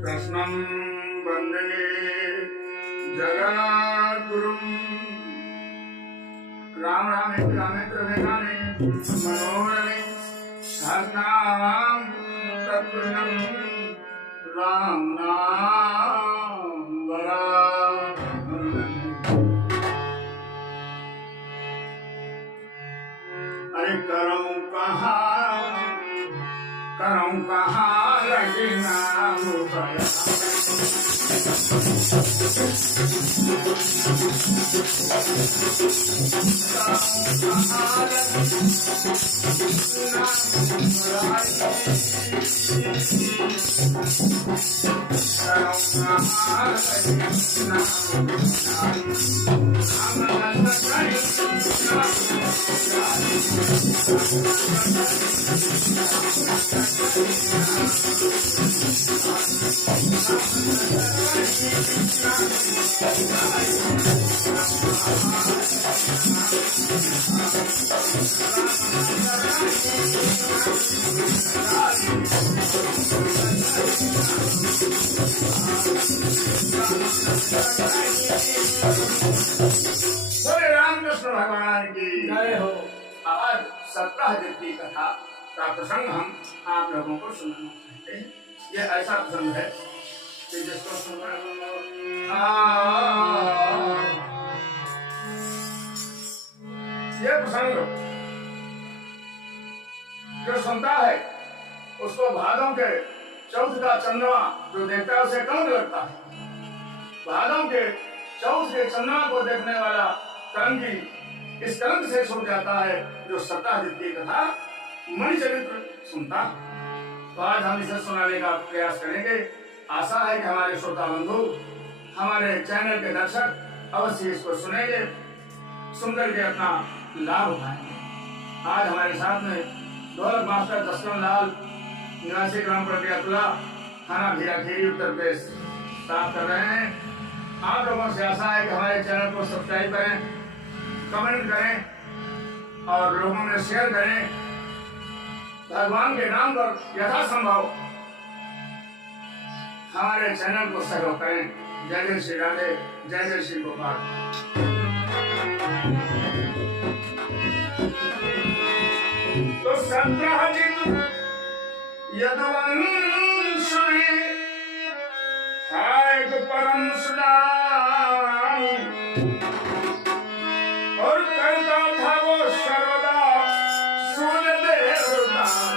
कृष्णं वन्दे जगद्गुरुं रामेन्द्र वेदाने मनोरमे सहस्रनाम तत्पुरुषं राम नाम वरानने। अरे करूं कहाँ रखना मुझे रामकृष्ण भगवान की जय हो। आज 17 की कथा का प्रसंग हम आप लोगों को सुनाना चाहते हैं। ये ऐसा प्रसंग है कि जिसको सुनकर ये प्रसंग जो सुनता है उसको भादों के चौथ का चंद्रमा जो देखता है उसे कलंक लगता है। भादों के चौथ के चंद्रमा को देखने वाला कलंकी इस कलंक से छूट जाता है जो 17 की कथा मणिचरित्र सुनता। तो आज हम इसे सुनाने का प्रयास करेंगे। आशा है कि हमारे श्रोता बंधु हमारे चैनल के दर्शक अवश्य इसको सुनेंगे, सुनकर के अपना लाभ उठाएंगे। आज हमारे साथ में ढोलक मास्टर दशरथ लाल निवासी ग्राम प्रक्रिया थाना भीराखेरी उत्तर प्रदेश प्राप्त कर रहे हैं। आप लोगों से आशा है कि हमारे चैनल को सब्सक्राइब करें, कमेंट करें और लोगों में शेयर करें। भगवान के नाम पर यथासंभव हमारे चैनल को सहयोग करें। जय जय श्री राधे, जय जय श्री गोपाल। तो संग्रहित यदुवंश में है परम सुदानी और करता था वो सर्वदा सूर्य देवदान।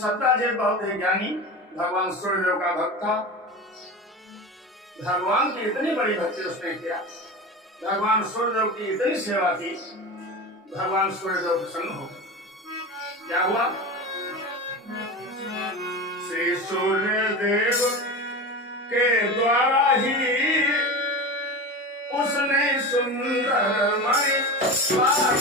सत्ताजीत बहुत ही ज्ञानी भगवान सूर्यदेव का भक्त था। भगवान की इतनी बड़ी भक्ति उसने किया, भगवान सूर्यदेव की इतनी सेवा की, भगवान सूर्यदेव प्रसन्न हो गए। क्या हुआ? श्री सूर्यदेव के द्वारा ही उसने सुंदर मणि पाई।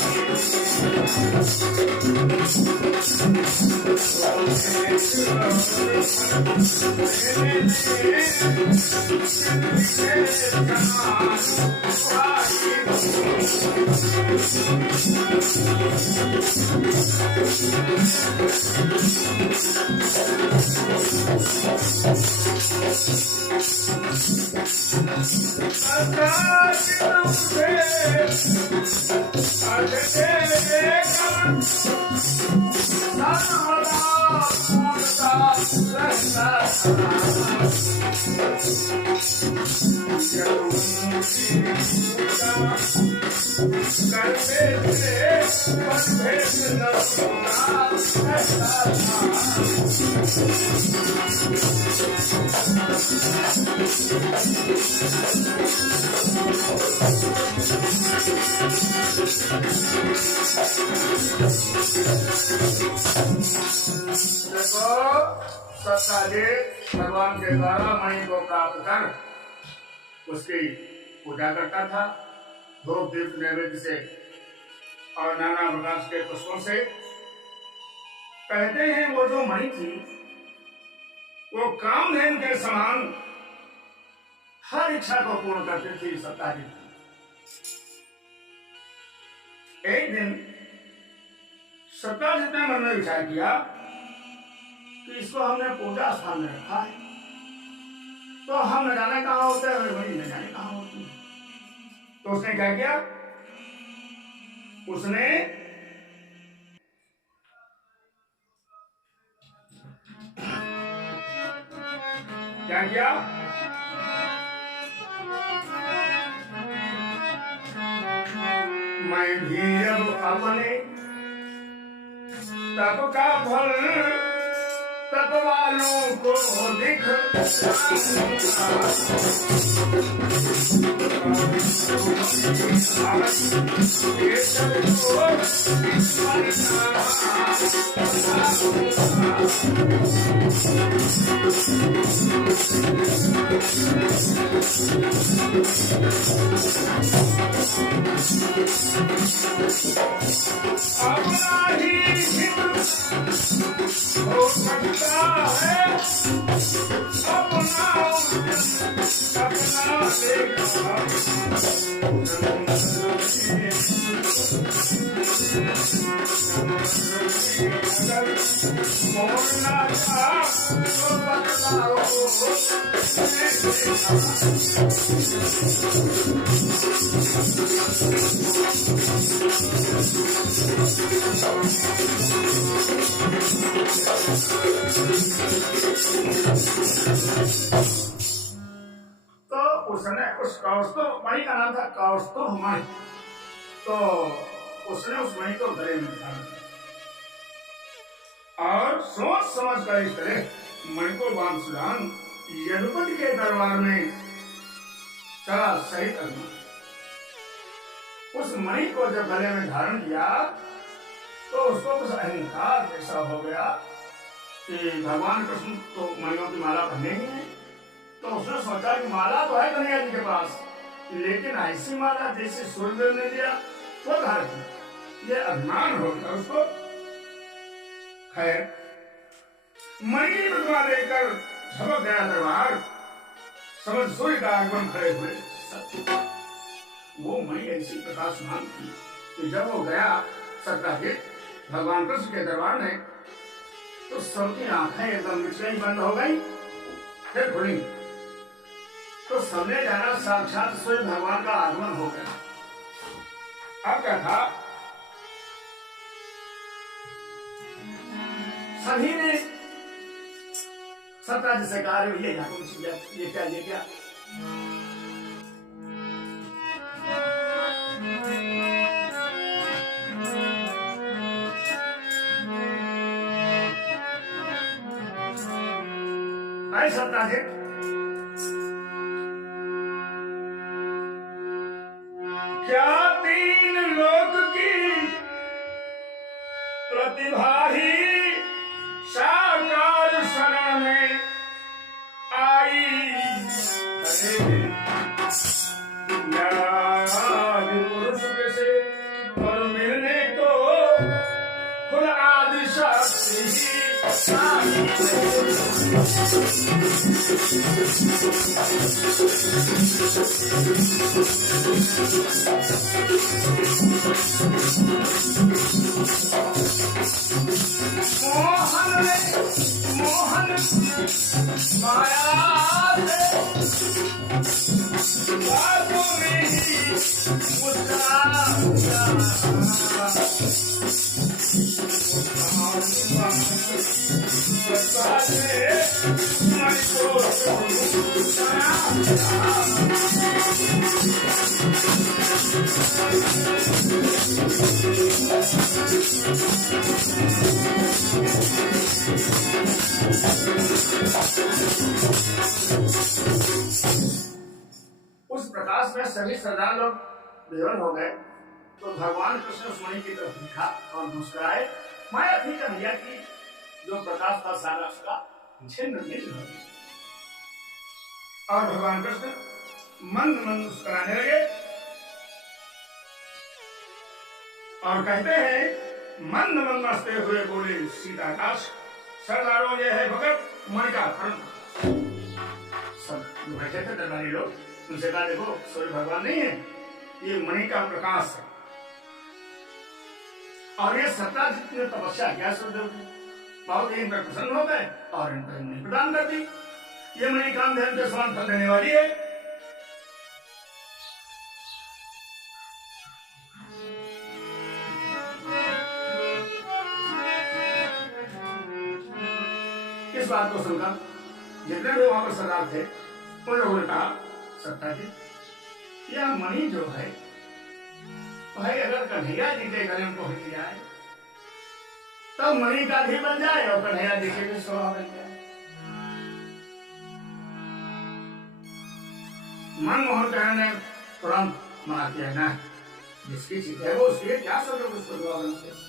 सत्ताजीत भगवान के द्वारा मणि को प्राप्त कर उसकी पूजा करता था। धूप दीप नैवेद्य से और नाना प्रकार के पुष्पों से कहते हैं वो जो मणि थी वो कामधेनु के समान हर इच्छा को पूर्ण करती थी सत्ताजीत। एक दिन सत्ताजीत ने मन में विचार किया कि इसको हमने पूजा स्थान में रखा है तो हम न जाने कहाँ होते हैं और मणि न जाने कहाँ होती है। तो उसने क्या किया, उसने क्या किया, मैं भी अब अपने तप का फल तप वालों को दिख अपना ही हित हो सकता है, अपना देखा मोड़ना था तो बदलाओ तो उसने उस कौस्तुभ मणि का नाम था कौस्तुभ मणि। तो उसने उस मणि को गले में धारण किया और सोच समझ कर इस तरह मणि को बांसुरान यदुपति के दरबार में चला सहित अग्नि। उस मणि को जब गले में धारण किया तो उसको कुछ अहंकार ऐसा हो गया कि भगवान कृष्ण तो मणियों की माला पहने ही है। तो उसने सोचा कि माला तो है कन्हैया जी के पास, लेकिन ऐसी माला जैसे सूर्यदेव ने दिया वो धारण की, ये अभिमान हो गया उसको। खैर मणि की प्रतिमा लेकर झपक गया दरबार, समझ सूर्य का आगमन खड़े हुए। वो मणि ऐसी प्रकाशमान थी कि जब वो गया सत्ताजीत भगवान कृष्ण के दरबार में तो सबकी आंखें एकदम मिचलाई बंद हो गई, फिर खुली तो सबने जाना साक्षात स्वयं भगवान का आगमन हो गया। अब क्या था, सभी ने सत्ताजीत से कहा ये क्या ये क्या ये क्या। सत्ताजीत क्या तीन लोक की प्रतिभा ही साकार शरण में आई, पुरुष से और मिलने को खुद आदि शक्ति मोहन माया उस प्रकाश में सभी सरदार लोग विवल हो गए। तो भगवान कृष्ण उस मणि की तरफ देखा और मुस्कुराए। माया थी कन्हैया की जो प्रकाश था सारा उसका छिन्न भिन्न हो गया और भगवान कृष्ण मंद मंद मुस्कुराने लगे और कहते हैं मंद मंद हंसते हुए बोले सीताकाश, सरदारों ये है भगत मणि का धर्म। सब बैठे थे दरबारी लोग, उनसे कहा देखो सूर्य भगवान नहीं है, ये मणि का प्रकाश है। और ये सत्याजित ने तपस्या किया सूर्यदेव की, बहुत ही इन पर प्रसन्न हो गए और इन पर मणि प्रदान कर दी। ये मणि कामधेनु के समान फल देने वाली है। इस बात को सुनकर जितने भी वहां पर सरदार थे उन लोगों ने कहा सत्याजित, यह मणि जो है भाई अगर कन्हैया जी के गले में पहुंच जाए तो मणि का भी बन जाए और कन्हैया जी के भी स्वभाव बन जाए। मनमोहन कहने ने तुरंत मना किया, ना जिसकी चीज है वो उसकी, क्या सब लोग उसको दुआ बनते।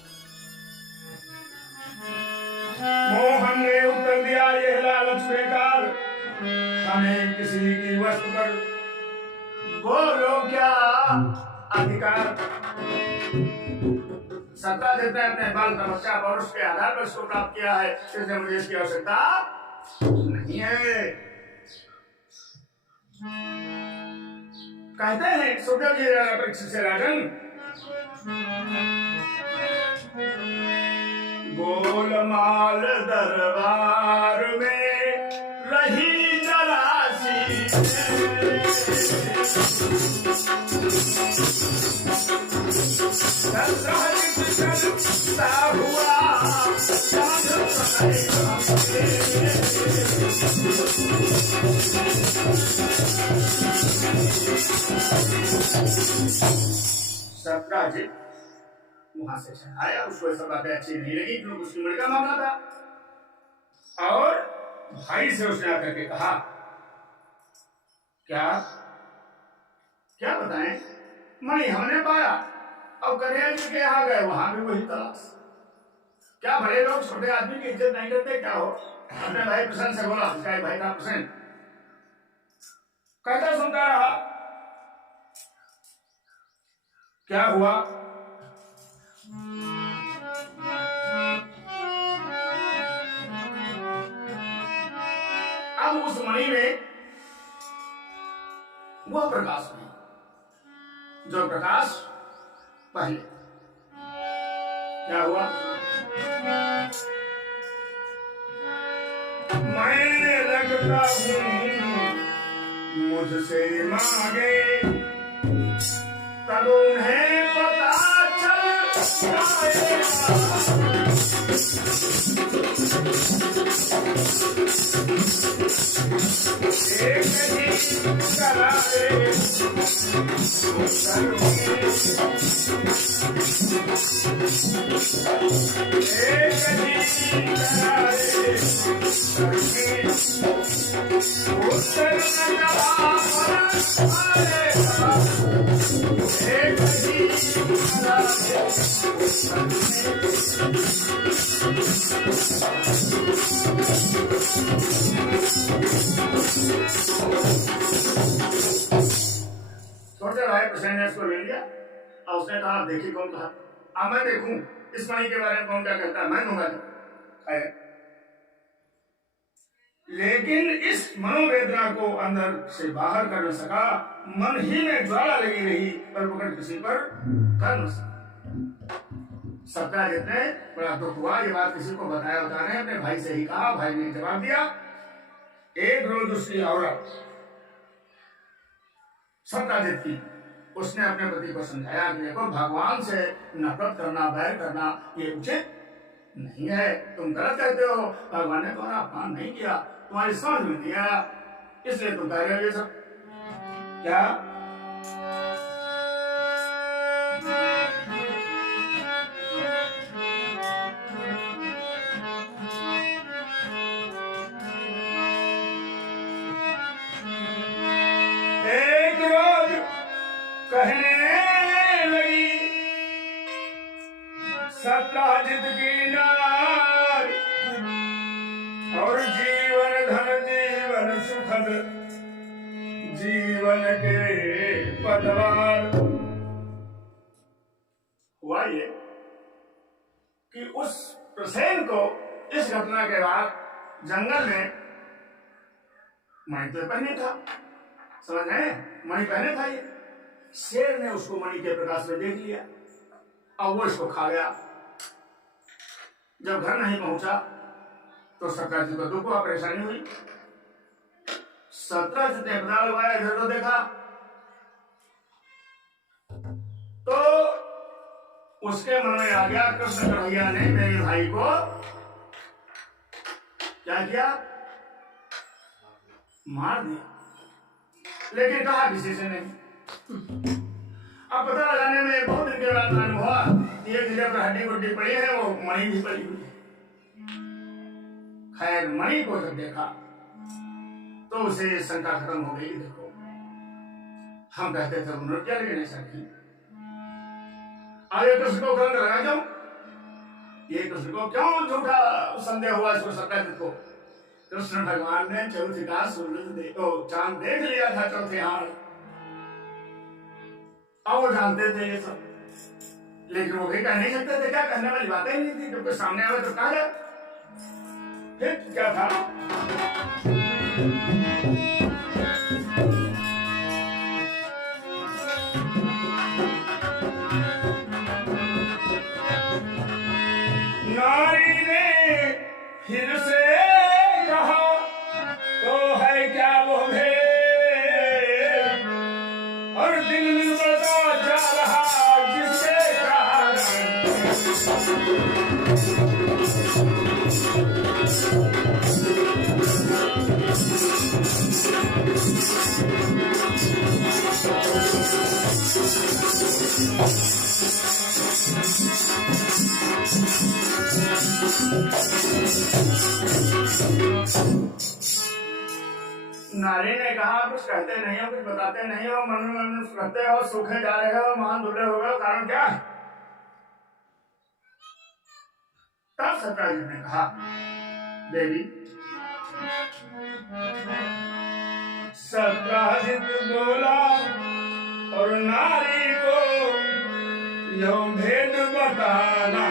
मोहन ने उत्तर दिया, यह लालच बेकार, हमें किसी की वस्तु पर बोलो क्या अधिकार। सत्याजित ने अपने बल तपस्या पौरुष के आधार पर इसको प्राप्त किया है, इसलिए मुझे इसकी आवश्यकता नहीं है। कहते हैं सुखदेव जी परीक्षित से राजन, गोलमाल दरबार में रही जलासी, हुआ सत्याजित वहां से आया, उसको सब बातें अच्छी नहीं लगी क्योंकि उसकी मणि का मामला था। और भाई से उसने आकर के कहा, क्या क्या बताएं, मणि हमने पाया, अब कन्हैया जी के यहाँ गए वहां भी वही तलाश। क्या बड़े लोग छोटे आदमी की इज्जत नहीं करते क्या हो? अपने भाई प्रसन्न से बोला, उसका भाई था प्रसन्न, कहता सुनता रहा। क्या हुआ? अब उस मणि में वह प्रकाश नहीं जो प्रकाश पहले। क्या हुआ? मैं लगता हूं मुझसे मांगे तब उन्हें पता चल जाएगा। एक ही करारे छोटे भाई प्रसन्न ने इसको ले लिया और उसने कहा देखिए कौन कहा, अब मैं देखूं इस मणि के बारे में कौन क्या कहता है, मैं दूंगा। लेकिन इस मनोवेदना को अंदर से बाहर कर न सका, मन ही में ज्वाला लगी रही पर प्रकट किसी पर कर न सका। सत्याजित ने बड़ा दुख हुआ, ये बात किसी को बताया होता नहीं, अपने भाई से ही कहा। भाई ने जवाब दिया। एक रोज उसकी औरत सत्याजित की, उसने अपने पति को समझाया कि देखो भगवान से नफरत करना, बैर करना ये उचित नहीं है, तुम गलत कहते हो, भगवान ने तुम्हारा अपमान नहीं किया, तुम्हारी समझ में नहीं आया, इसलिए तुम कह रहे हो ये सब। क्या एक रोज कहने लगी सत्याजित की नारी, और जीवन धन जीवन सुखद जीवन के पतवार। हुआ ये कि उस प्रसेन को इस घटना के बाद जंगल में मणि तो पहने था, समझ रहे, मणि पहने था। ये शेर ने उसको मणि के प्रकाश में देख लिया और वो इसको खा गया। जब घर नहीं पहुंचा तो सत्यजित को दुख हुआ, परेशानी हुई। सत्यजित ने पता लगाया, इधर तो देखा तो उसके मन में आ गया कृष्ण कन्हैया ने मेरे भाई को क्या किया, मार दिया। लेकिन कहा किसी से नहीं। अब पता लगाने में बहुत दिन के बाद मालूम हुआ एक जगह पर हड्डी गुड्डी पड़ी है, वो मणि भी पड़ी हुई है। खैर मणि को जब देखा तो उसे शंका खत्म हो गई। देखो हम कहते थे नृत्य लेने चाहिए, आगे कृष्ण को ग्रंथ लगा क्यों, ये कृष्ण को क्यों झूठा संदेह हुआ इसको सत्यजित को। कृष्ण भगवान ने चौथी का सूरज चांद देख लिया था चौथे हाड़, और वो जानते थे ये सब, लेकिन वो भी कह नहीं सकते थे, क्या कहने वाली बातें ही नहीं थी। जब कोई सामने आवे तो कहा जाए। फिर क्या था, नारी ने फिर से कहा तो है क्या वो भेद, और दिन दिन बढ़ता जा रहा जिसके कारण। नारी ने कहा कुछ कहते नहीं हो, कुछ बताते नहीं हो, मन में कहते हो, सूखे जा रहे हो, महान दुबले हो गए, कारण क्या है। तब सत्यजित ने कहा देवी, सत्यजित बोला और नारी को यो भेद बताना।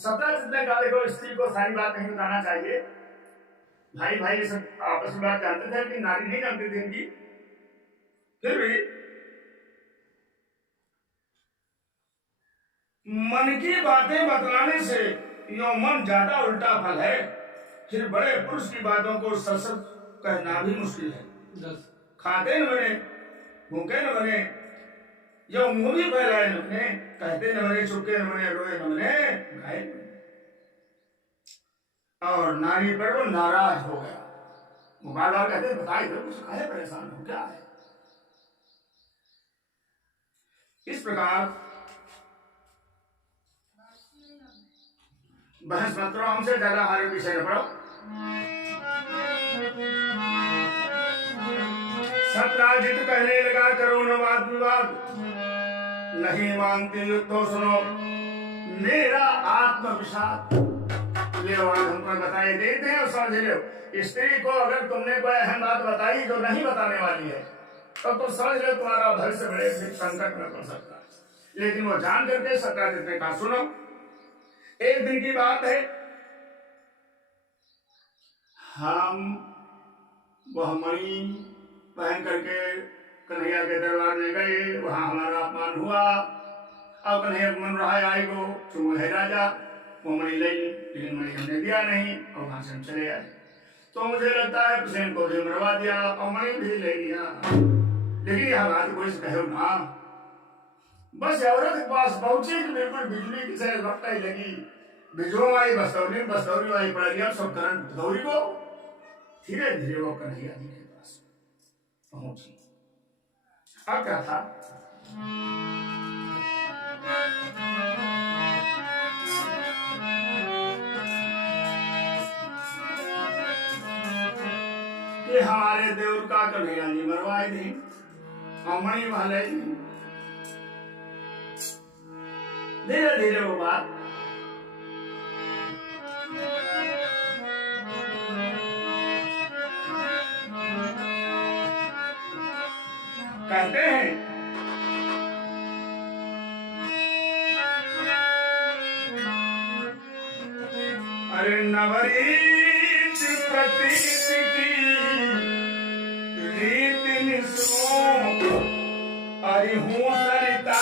सत्यजित ने कहा देखो स्त्री को सारी बात नहीं बताना चाहिए। भाई भाई सब आपस में बात जानते थे, लेकिन नारी नहीं जानती थी इनकी। फिर भी मन की बातें बतलाने से यो मन ज्यादा उल्टा फल है। फिर बड़े पुरुष की बातों को सच कहना भी मुश्किल है। खाते न बने, भूखे न बने, यो मुंह भी फैलाए न बने, कहते न बने, चुपके न बने, रोए न बने, गाए न बने। और नारी पर वो नाराज हो गया। वो बार बार कहते बताइए कुछ, काहे परेशान हो, क्या है। इस प्रकार बहस मत करो, हमसे ज्यादा हमारे पीछे न पड़ो। सत्यजित कहने लगा करो न वाद विवाद, नहीं मानती युद्ध तो सुनो मेरा आत्म विषाद। ये बात हमको बताई देते हैं और समझ लो। स्त्री को अगर तुमने कोई अहम बात बताई जो नहीं बताने वाली है तब तो समझ लो तुम्हारा भविष्य बड़े संकट में पड़ सकता है। लेकिन वो जान करके सत्याजित ने कहा, सुनो, एक दिन की बात है, हम वह मणि पहन करके कन्हैया के दरबार में गए, वहां हमारा अपमान हुआ। अब कन्हैया मन रहा आई गो चुम है राजा, वो मणि ले ली, लेकिन मणि हमने दिया नहीं और वहां से हम चले आए। तो मुझे लगता है प्रेम को भी मरवा दिया और मणि भी ले लिया। लेकिन यह बात कोई से कहो ना, बस औरत के पास पहुंची कि बिल्कुल बिजली की से लपटाई लगी, बिजों आई बस्तौरी आई पड़ गया सब करंट दौरी को। धीरे धीरे वो कन्हैया जी के पास पहुंची। अब क्या था, ये हमारे देवर का कन्हैया जी मरवाए दी और मणि वाले धीरे धीरे वो बात कहते हैं अरे नवरीत प्रतीत की रीति निस्मो अरे हूँ सरिता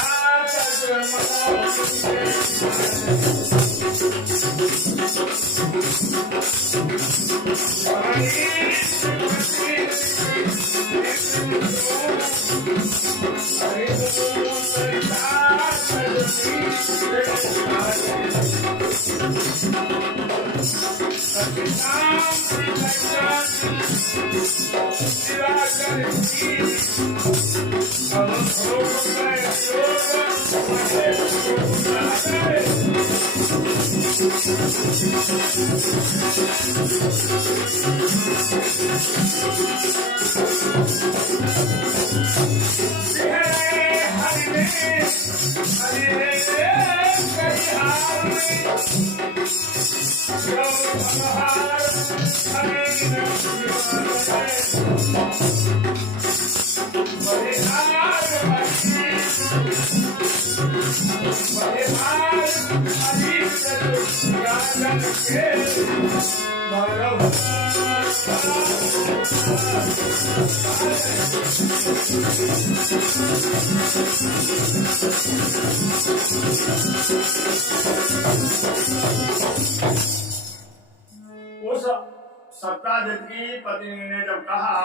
सत्याजित की पत्नी ने जब कहा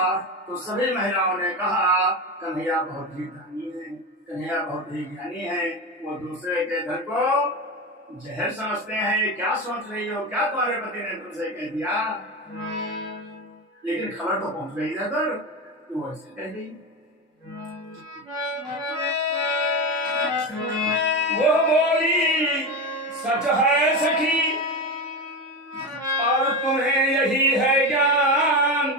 तो सभी महिलाओं ने कहा कन्हैया बहुत ही ज्ञानी है, कन्हैया बहुत ही ज्ञानी है, वो दूसरे के धन को जहर समझते हैं। क्या सोच रही हो, क्या तुम्हारे पति ने तुमसे कह दिया? लेकिन खबर तो पहुंच गई ना, तू ऐसे कह दी। वो बोली सच है सखी और तुम्हें यही है ज्ञान,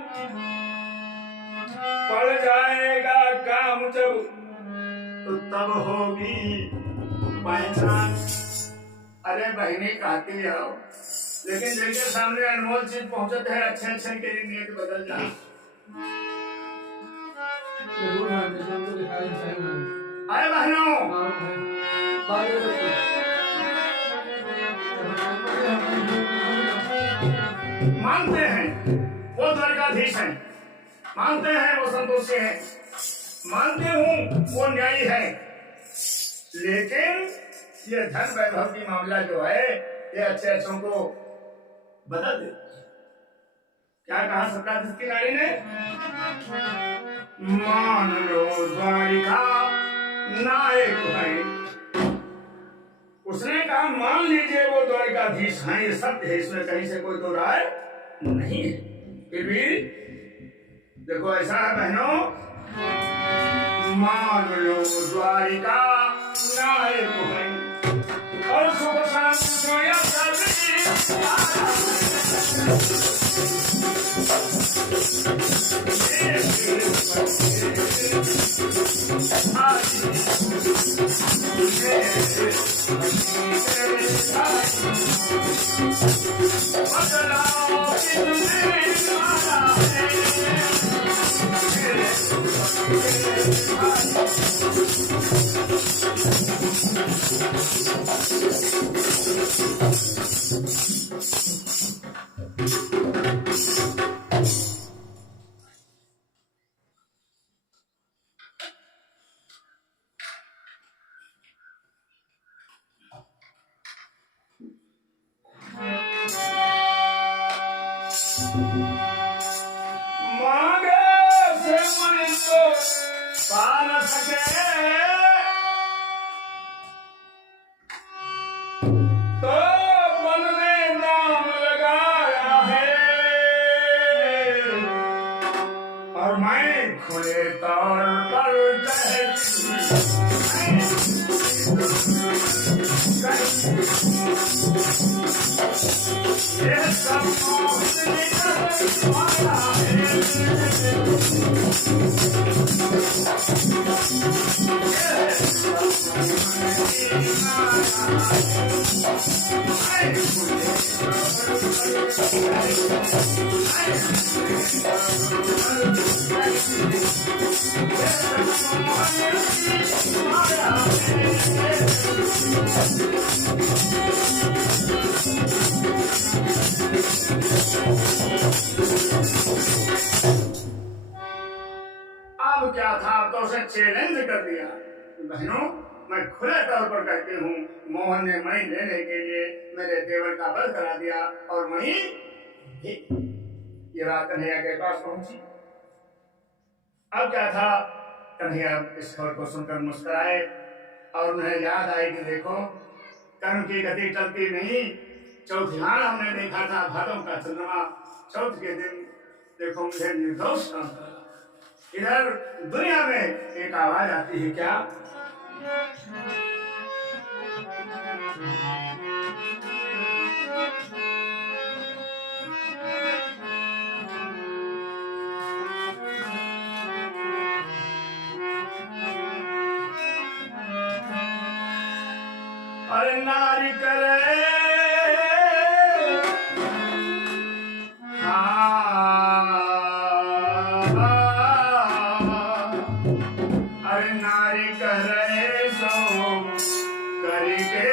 पड़ जाएगा काम जब तो तब होगी पहचान। अरे बहनी कहती हो, लेकिन जिनके सामने अनमोल चीज पहुंचते है अच्छे के लिए नीयत बदल जाए। अरे बहनों, मानते हैं वो द्वारकाधीश हैं, मानते हैं वो संतोषी हैं, मानते हूं वो न्यायी है, लेकिन ये धन वैभव की मामला जो है ये अच्छों को बदल दे। क्या कहा सत्याजित की नारी ने? मान लो द्वारिका नायक है, उसने कहा मान लीजिए वो द्वारिकाधीश हैं, ये सत्य है, इसमें कहीं से कोई दो राय नहीं है। फिर भी देखो ऐसा है बहनों, मान लो द्वारिका नायक है और सुख शांति सोया मांगे से मन को पा न सके, तो मन में नाम लगाया है, और मैं खुले तौर पर ये सब माया है, अब क्या था तो उसे चैलेंज कर दिया। बहनों, मैं खुले तौर पर कहती हूँ, मोहन ने मणि लेने के लिए मेरे देवर का वध करा दिया और मणि ये बात कन्हैया के पास पहुंची। अब क्या था, कन्हैया इस खबर को सुनकर मुस्कुराए और उन्हें याद आई कि देखो, कर्म की गति चलती नहीं। चौथिहान हमने देखा था भादों का चंद्रमा, चौथ के दिन देखो मुझे निर्दोष काम करा। इधर दुनिया में एक आवाज आती है, क्या? अरे नारी करे नारी करे सो करके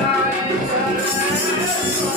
नारी करे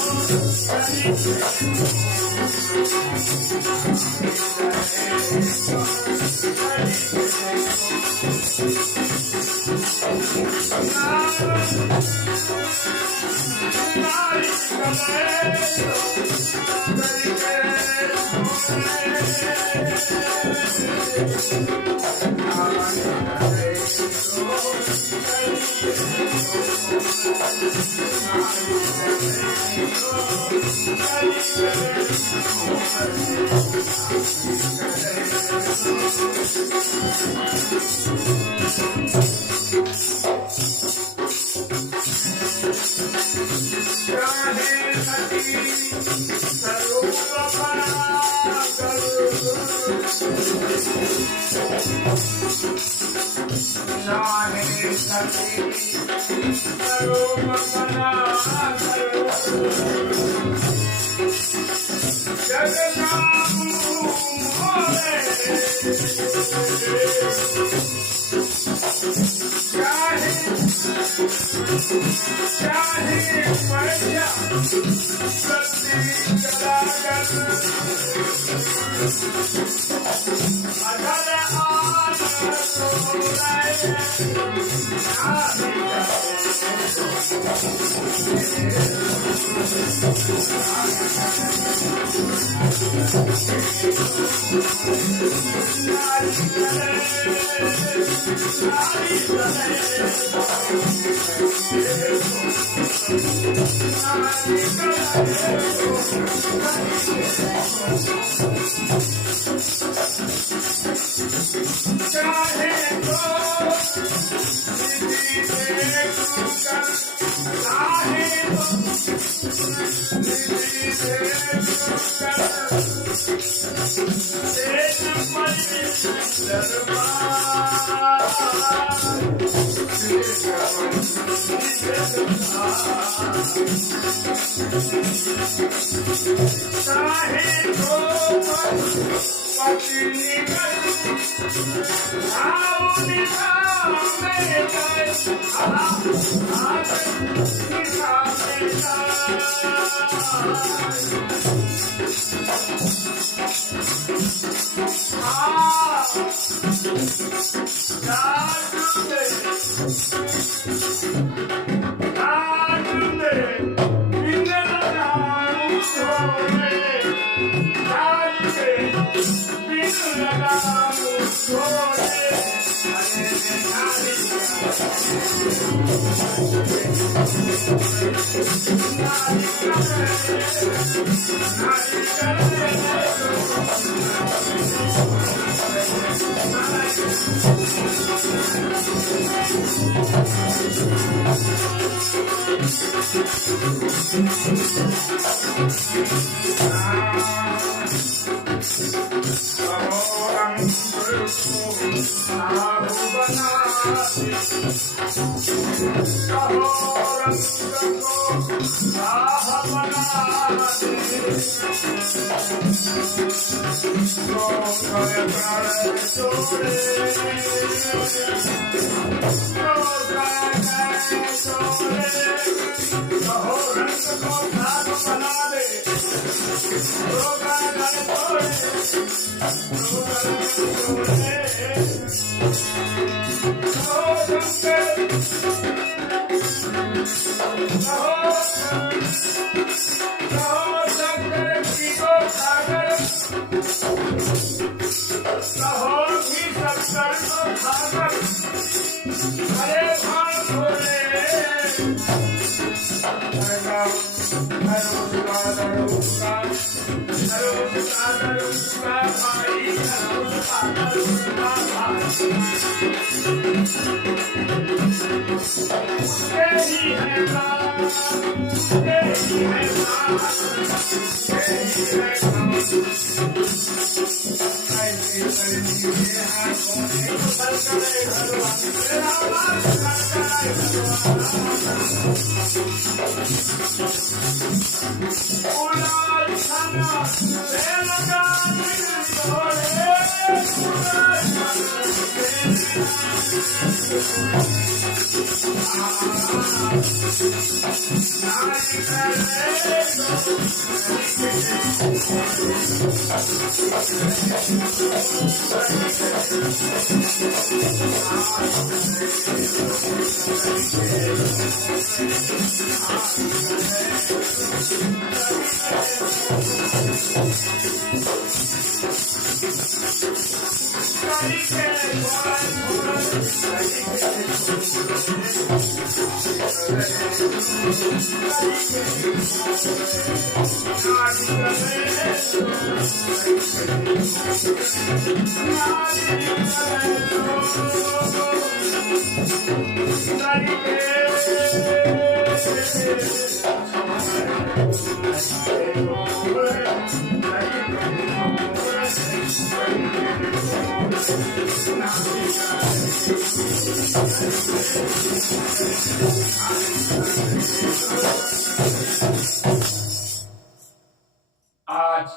आज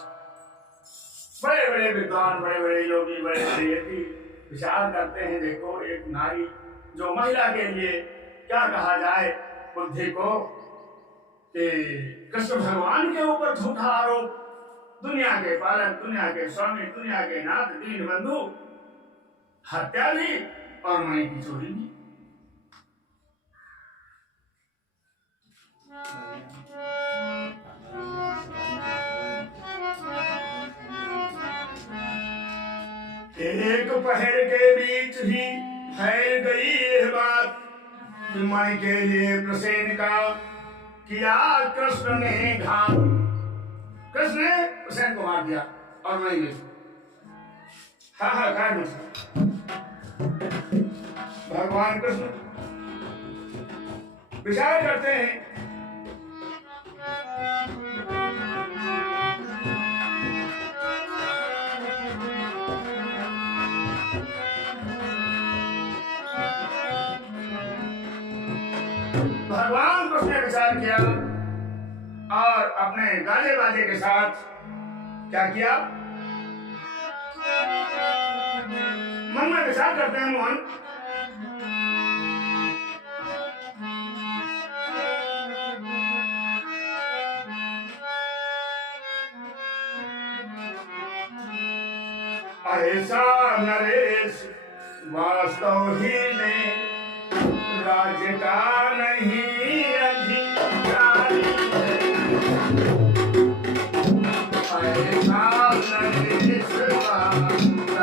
बड़े बड़े विद्वान, बड़े बड़े योगी, बड़े बड़े यति विचार करते हैं। देखो, एक नारी जो महिला के लिए क्या कहा जाए, बुद्धि को कि कृष्ण भगवान के ऊपर झूठा आरोप, दुनिया के पालक, दुनिया के स्वामी, दुनिया के नाथ, दीन बंधु, हत्या भी और मणि की चोरी भी। एक पहर के बीच ही फैल गई यह बात, मणि के लिए प्रसेन का किया कृष्ण ने घात। कृष्ण ने प्रसेन को मार दिया और मणि ने हाहाकार मचा। भगवान कृष्ण विचार करते हैं, भगवान कृष्ण ने विचार किया और अपने गाले बाजे के साथ क्या किया, मन में विचार करते हैं मोहन, ऐसा नरेश वास्तव ही में राज्य का नहीं अधिकारी है। ऐसा नरेश वास्तव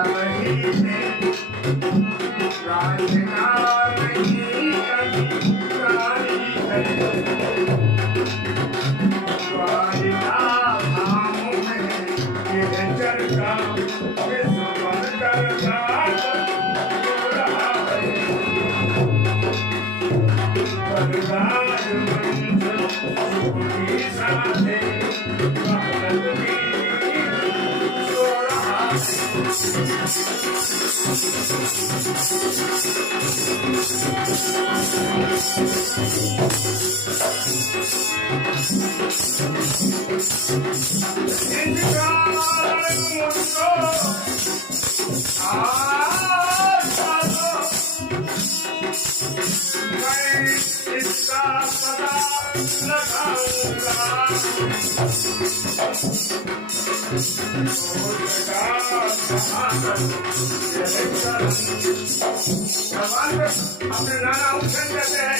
अपने नाना उठन कहते हैं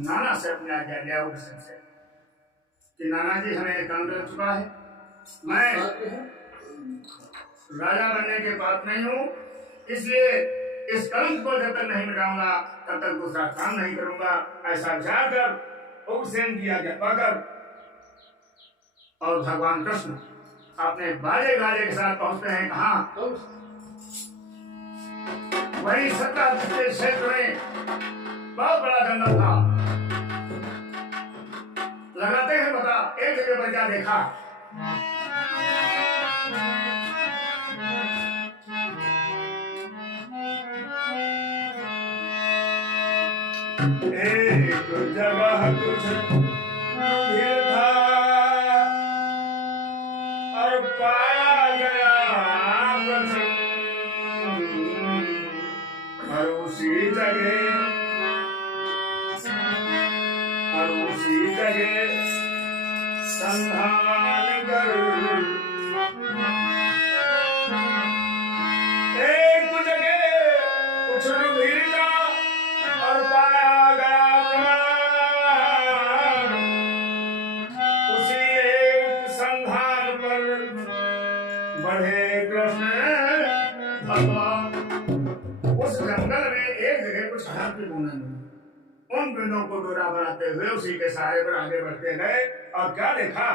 नाना से अपने आज्ञा लिया उठन से कि नाना जी हमें काम कर चुका है, मैं राजा बनने के पात्र नहीं हूँ, इसलिए इस कलंक को जब तक नहीं मिटाऊंगा तब तक दूसरा काम नहीं करूंगा। ऐसा विचार कर उग्रसेन की आज्ञा पाकर और भगवान कृष्ण अपने बाजे गाजे के साथ पहुंचते हैं। कहाँ? वही 17 क्षेत्र में बहुत बड़ा जंगल था। लगाते हैं पता, एक जगह पर क्या देखा, एक जगह कुछ भीड़ था और पाया गया और उसी जगह संधान कर एक जगह कुछ भीड़ का और पाया गया प्रमाण, उसी एक संधान पर बढ़े कृष्ण भगवान। उस जंगल में एक जगह कुछ हाथी बूंदे, उन पिंडों को डोरा बनाते हुए उसी के सहारे पर आगे बढ़ते गए और क्या देखा,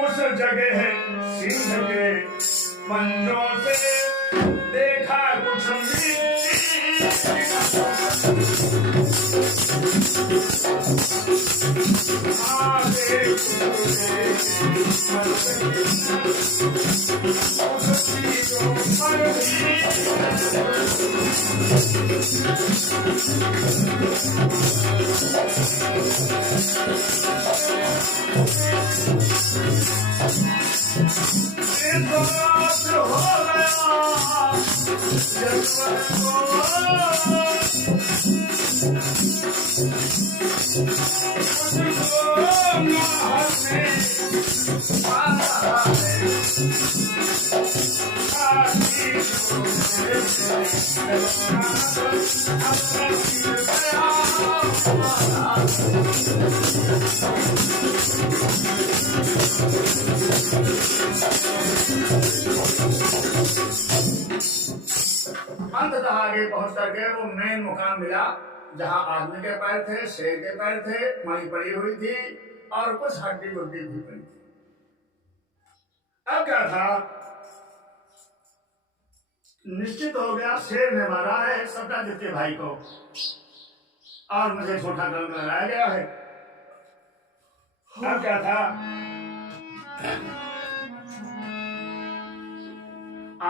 उस जगह सिंह के पंजों से देखा कुछ अंततः आगे पहुंच करके वो मेन मुकाम मिला जहां आदमी के पैर थे, शेर के पैर थे, मई पड़ी हुई थी और कुछ हड्डी बुड्डी भी पड़ी थी। अब क्या था, निश्चित हो गया शेर ने मारा है सत्यादित्य भाई को और मुझे छोटा कलंक लगाया गया है। अब क्या था,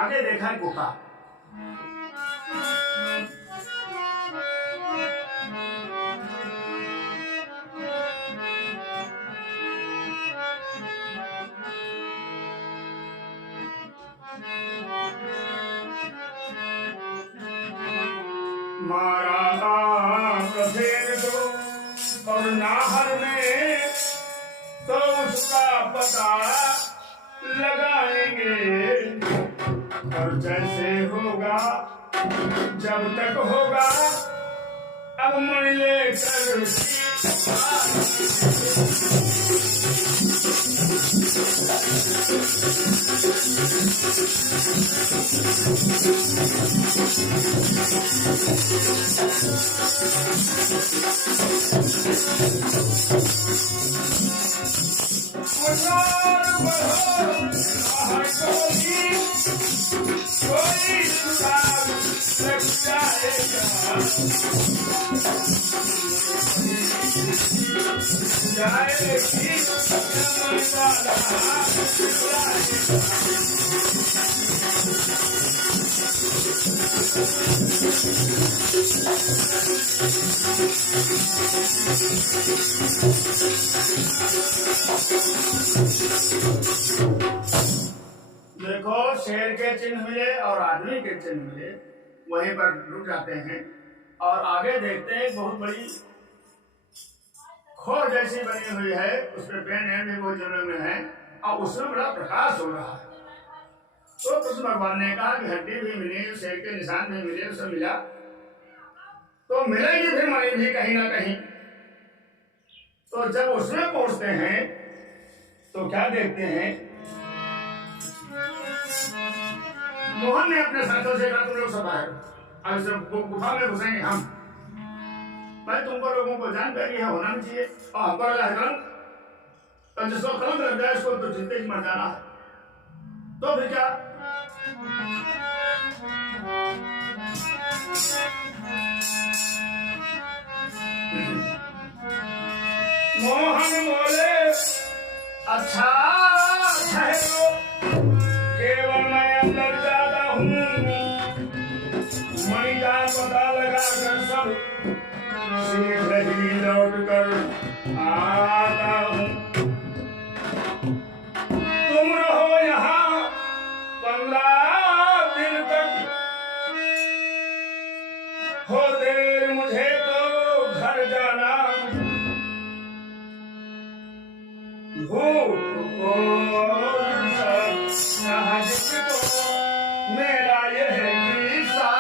आगे देखा गुफा, मारा प्रभेद को और नाहर में तो उसका पता लगाएंगे। करेंगे, और जैसे होगा जब तक होगा अब मन लेकर देखो, शेर के चिन्ह मिले और आदमी के चिन्ह मिले, वहीं पर रुक जाते हैं और आगे देखते हैं बहुत बड़ी खोर जैसी बनी हुई है, उसमें पेन भी बहुत जगह में है और उसमें बड़ा प्रकाश हो रहा है। तो कृष्ण भगवान ने कहा कि हड्डी भी मिली, शेर के निशान भी मिले, उसे मिला तो मिलेगी फिर मणि भी कहीं ना कहीं। तो जब उसमें पहुंचते हैं तो क्या देखते हैं, मोहन ने अपने साथियों से कहा तुम लोग सब आए, अब सब गुफा में घुसेंगे हम। भाई तुमको लोगों को जानकारी है, होना नहीं चाहिए, और हमको लगा है कलंक, तो जिसको कलंक लग जाए उसको तो जिंदगी मर जाना है। तो फिर क्या, मोहन बोले अच्छा ठहरो, केवल मैं अंदर जाता हूँ, मणि का पता लगा कर सब शीघ्र ही लौट कर आता हूँ। तुम रहो यहाँ 15 दिन तक, हो देर मुझे तो घर जाना, भूख को साहजिक को मेरा यह किस्सा।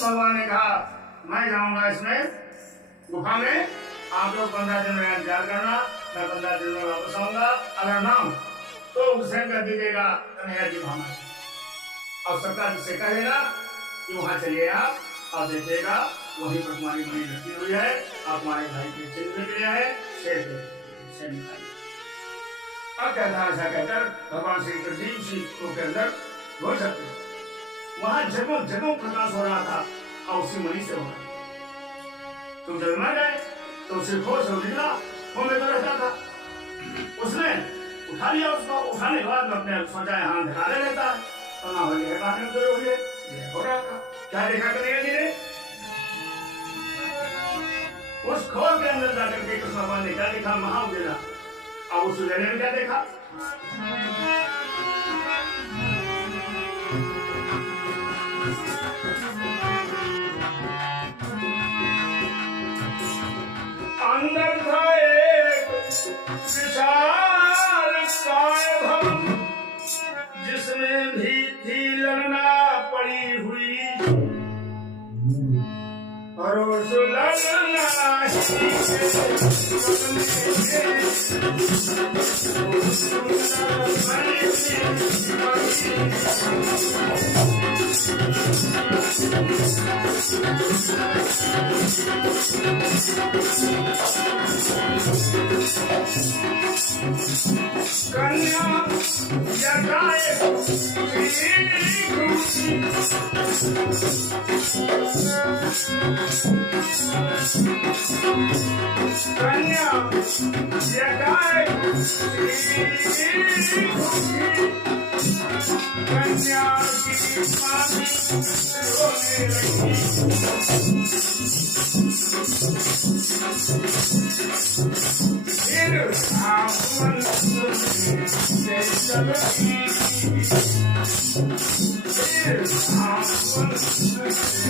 भगवान ने कहा मैं जाऊंगा इसमें गुफा में, आप लोग 15 दिन में इंतजार करना, मैं 15 दिन में वापस आऊंगा, अगर ना हो तो उसे कर दीजिएगा कन्हैया जी भामा, और सबका जिससे कहेगा कि वहां चलिए आप और देखिएगा वहीं पर तुम्हारी मणि रखी हुई है, आप हमारे भाई के चिन्ह निकले हैं, शेर निकालिए। अब कहता है ऐसा कहकर भगवान श्री कृष्ण जी उसी के अंदर घुस सकते, वहां जगह जगह प्रकाश हो रहा था और उसी मणि से हो रहा। तुम जब मर गए तो उसे खोज से निकला, वो में तो रहता था, उसने उठा लिया, उसको उठाने के बाद अपने सोचा यहाँ ढका ले लेता है, तो ना हो गया बाहर में हो गए, ये हो रहा था। क्या देखा करेगा जी ने, उस खोज के अंदर जाकर के कृष्ण भगवान ने क्या देखा, महाउजेला, और उस उजेले में क्या देखा, अंदर था एक विशाल काय भवन, जिसमें भी थी ललना पड़ी हुई, और उस ललना कन्या जगाए कन्या जगाए कन्या की मामी रोने लगी। फिर आसमान से चलती, फिर आसमान से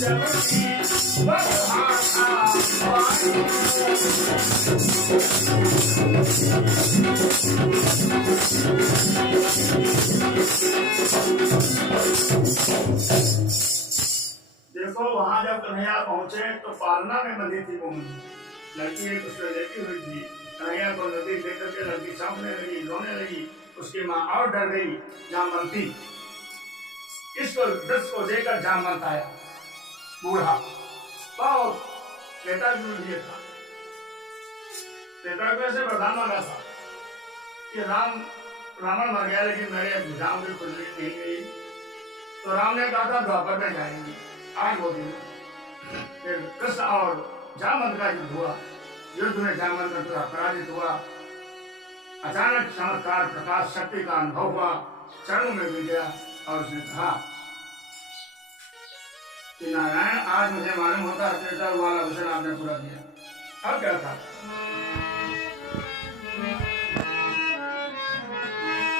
चलती देखो वहां जब कन्हैया पहुंचे तो पालना में बंधी थी वो लड़की, एक उसमें लेटी हुई थी। कन्हैया को नदी देख करके लड़की चौंकने लगी, रोने लगी। उसकी माँ और डर गई। जामवंती इसको दस को देकर जामवंत आया, बूढ़ा बहुत नेता भी था। नेता को ऐसे वरदान मांगा था कि रावण मर गया लेकिन मेरे भुजाओं की खुजली नहीं गई। तो राम ने कहा था द्वापर में जाएंगे, आज वो दिन। फिर कृष्ण और जामवंत का युद्ध हुआ। युद्ध में जामवंत का पूरा पराजित हुआ। अचानक चमत्कार प्रकाश शक्ति का अनुभव हुआ, चरणों में गिर गया और उसने कहा कि नारायण, आज मुझे मालूम होता है त्रेता वाला वचन आपने पूरा किया। अब क्या था?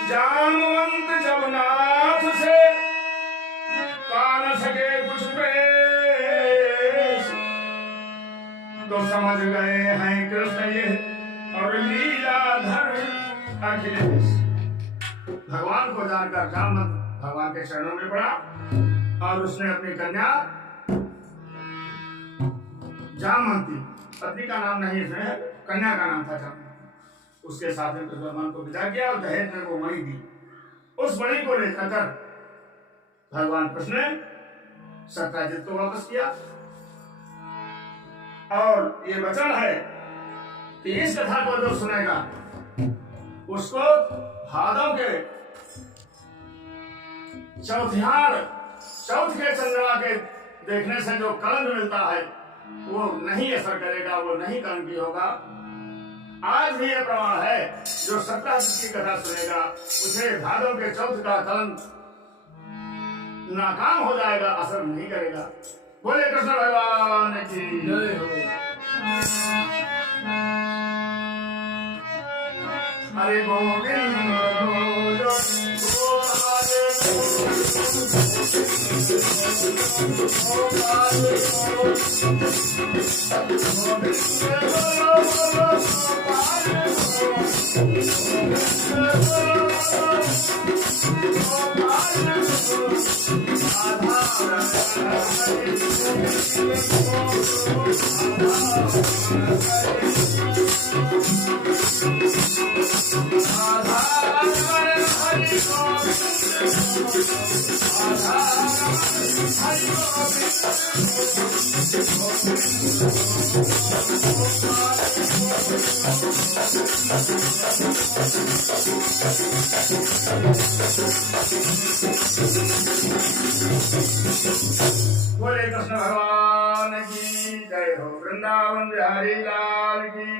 जामवंत जब नाथ से पा न सके कुछ प्रेस, तो समझ गए हैं कृष्ण ये और लीलाधर अखिलेश। भगवान को जानकर जामवंत भगवान के चरणों में पड़ा और उसने अपनी कन्या जामवंती, पत्नी का नाम नहीं, इसमें कन्या का नाम था जामवंती, उसके साथ में भगवान को विदा किया और दहेज में वो मणि दी। उस मणि को लेकर भगवान कृष्ण ने सत्यजित को वापस किया। और ये वचन है कि इस कथा को जो सुनेगा उसको भादव के चौथ के चंद्रमा के देखने से जो कलंक मिलता है वो नहीं असर करेगा, वो नहीं कलंकी होगा। आज भी यह प्रमाण है, जो सत्यजित की कथा सुनेगा उसे भादव के चौथ का कलंक नाकाम हो जाएगा, असर नहीं करेगा। बोले कृष्ण भगवान की जय हो। हरे गोविंद बोलो बोले कृष्ण भगवान की जय हो। वृंदावन बिहारी लाल की।